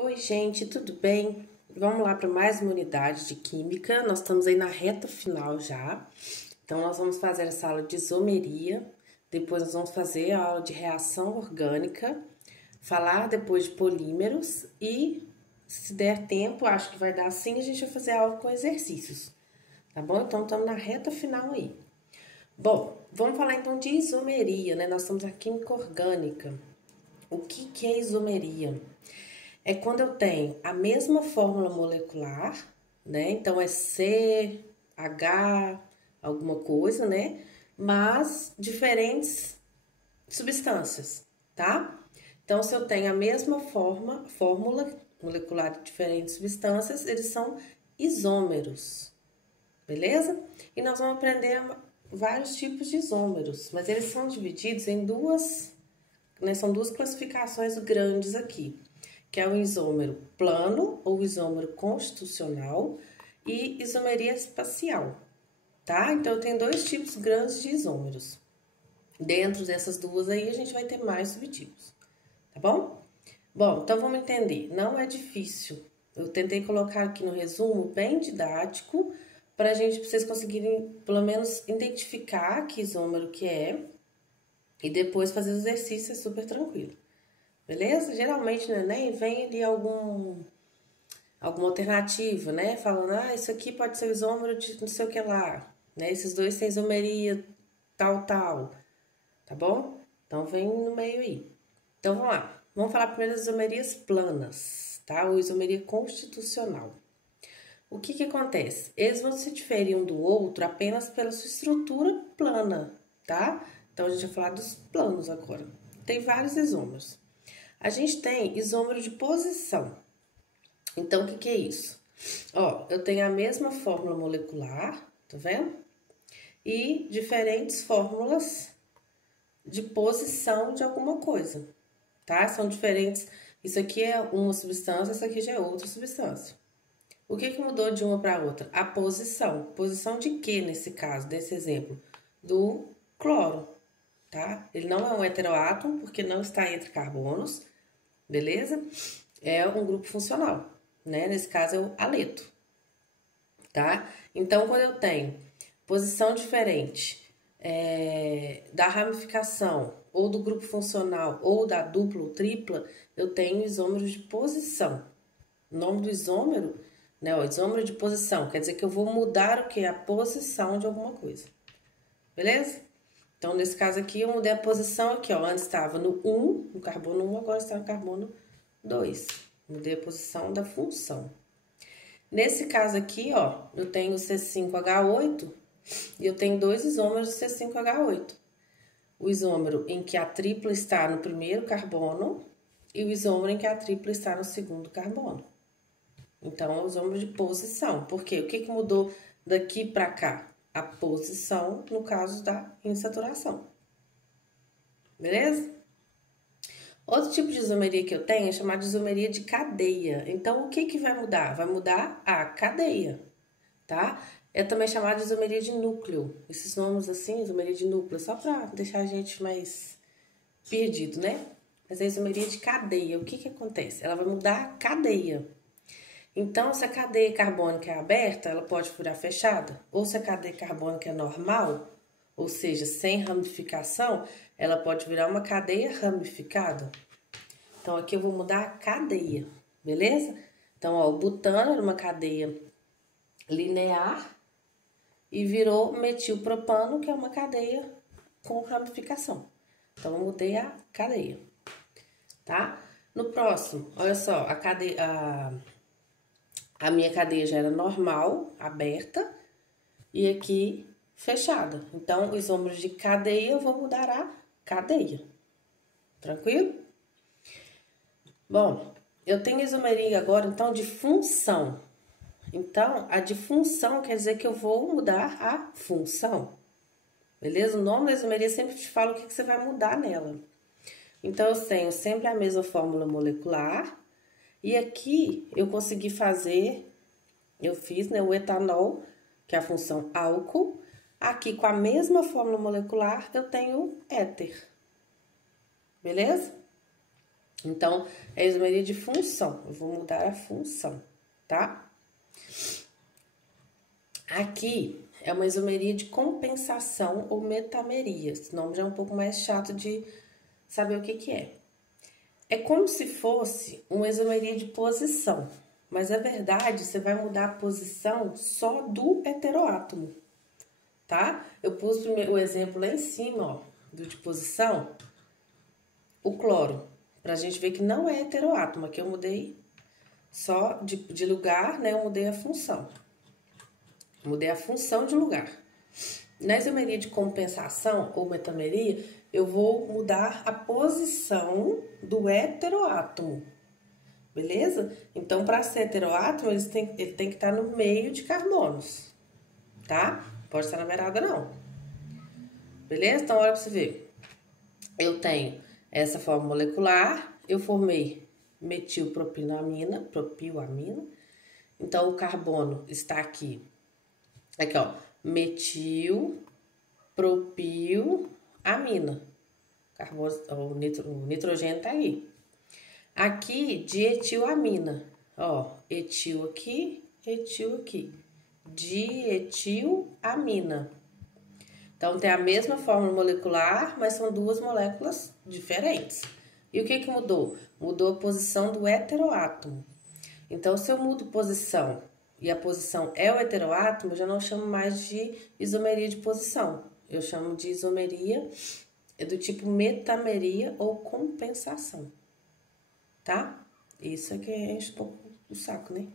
Oi, gente, tudo bem? Vamos lá para mais uma unidade de química. Nós estamos aí na reta final já. Então, nós vamos fazer essa aula de isomeria. Depois, nós vamos fazer a aula de reação orgânica. Falar depois de polímeros. E, se der tempo, acho que vai dar sim, a gente vai fazer a aula com exercícios. Tá bom? Então, estamos na reta final aí. Bom, vamos falar então de isomeria, né? Nós estamos na química orgânica. O que é isomeria? É quando eu tenho a mesma fórmula molecular, né? Então, é C, H, alguma coisa, né? Mas diferentes substâncias, tá? Então, se eu tenho a mesma fórmula molecular de diferentes substâncias, eles são isômeros, beleza? E nós vamos aprender vários tipos de isômeros, mas eles são divididos em duas, né? São duas classificações grandes aqui, que é o isômero plano ou isômero constitucional e isomeria espacial, tá? Então, eu tenho dois tipos grandes de isômeros. Dentro dessas duas aí, a gente vai ter mais subtipos, tá bom? Bom, então vamos entender. Não é difícil. Eu tentei colocar aqui no resumo bem didático para vocês conseguirem, pelo menos, identificar que isômero que é e depois fazer o exercício, é super tranquilo. Beleza? Geralmente no Enem vem ali alguma alternativa, né? Falando, isso aqui pode ser o isômero de não sei o que lá, né? Esses dois têm isomeria tal, tá bom? Então vem no meio aí. Então vamos lá. Vamos falar primeiro das isomerias planas, tá? Ou isomeria constitucional. O que acontece? Eles vão se diferir um do outro apenas pela sua estrutura plana, tá? Então a gente vai falar dos planos agora. Tem vários isômeros. A gente tem isômero de posição. Então, o que é isso? Ó, eu tenho a mesma fórmula molecular, tá vendo? E diferentes fórmulas de posição de alguma coisa, tá? São diferentes. Isso aqui é uma substância, isso aqui já é outra substância. O que mudou de uma para outra? A posição. Posição de quê nesse caso, desse exemplo? Do cloro, tá? Ele não é um heteroátomo porque não está entre carbonos, beleza? É um grupo funcional, né? Nesse caso é o haleto, tá? Então, quando eu tenho posição diferente da ramificação ou do grupo funcional ou da dupla ou tripla, eu tenho isômeros de posição. O nome do isômero, né? O isômero de posição quer dizer que eu vou mudar o que? A posição de alguma coisa, beleza? Então, nesse caso aqui, eu mudei a posição aqui, ó. Antes estava no 1, no carbono 1, agora está no carbono 2. Mudei a posição da função. Nesse caso aqui, ó, eu tenho C5H8 e eu tenho dois isômeros de C5H8. O isômero em que a tripla está no primeiro carbono e o isômero em que a tripla está no segundo carbono. Então, é o isômero de posição. Por quê? O que mudou daqui para cá? A posição no caso da insaturação. Beleza? Outro tipo de isomeria que eu tenho é chamada de isomeria de cadeia. Então, o que vai mudar? Vai mudar a cadeia, tá? É também chamada de isomeria de núcleo. Esses nomes assim, isomeria de núcleo, só para deixar a gente mais perdido, né? Mas é isomeria de cadeia. O que acontece? Ela vai mudar a cadeia. Então, se a cadeia carbônica é aberta, ela pode virar fechada. Ou se a cadeia carbônica é normal, ou seja, sem ramificação, ela pode virar uma cadeia ramificada. Então, aqui eu vou mudar a cadeia, beleza? Então, ó, o butano era uma cadeia linear e virou metilpropano, que é uma cadeia com ramificação. Então, eu mudei a cadeia, tá? No próximo, olha só, a minha cadeia já era normal, aberta, e aqui fechada. Então, o isômero de cadeia, eu vou mudar a cadeia. Tranquilo? Bom, eu tenho isomeria agora, então, de função. Então, a de função quer dizer que eu vou mudar a função. Beleza? O nome da isomeria sempre te fala o que você vai mudar nela. Então, eu tenho sempre a mesma fórmula molecular. E aqui, eu consegui fazer, eu fiz, né, o etanol, que é a função álcool. Aqui, com a mesma fórmula molecular, eu tenho éter. Beleza? Então, é isomeria de função. Eu vou mudar a função, tá? Aqui é uma isomeria de compensação ou metameria. Esse nome já é um pouco mais chato de saber o que que é. É como se fosse uma isomeria de posição, mas na verdade você vai mudar a posição só do heteroátomo, tá? Eu pus o exemplo lá em cima, ó, do de posição, o cloro, pra gente ver que não é heteroátomo. Aqui eu mudei só de lugar, né? Eu mudei a função. Mudei a função de lugar. Na isomeria de compensação ou metameria, eu vou mudar a posição do heteroátomo, beleza? Então, para ser heteroátomo, ele tem que estar no meio de carbonos, tá? Pode estar na beirada, não. Beleza? Então, olha para você ver. Eu tenho essa forma molecular, eu formei metilpropilamina, propilamina. Então, o carbono está aqui. Aqui, ó, metilpropilamina. O nitrogênio tá aí. Aqui, dietilamina. Ó, etil aqui, etil aqui. Dietilamina. Então, tem a mesma fórmula molecular, mas são duas moléculas diferentes. E o que que mudou? Mudou a posição do heteroátomo. Então, se eu mudo posição e a posição é o heteroátomo, eu já não chamo mais de isomeria de posição. Eu chamo de isomeria do tipo metameria ou compensação, tá? Isso é que enche um pouco o saco, né?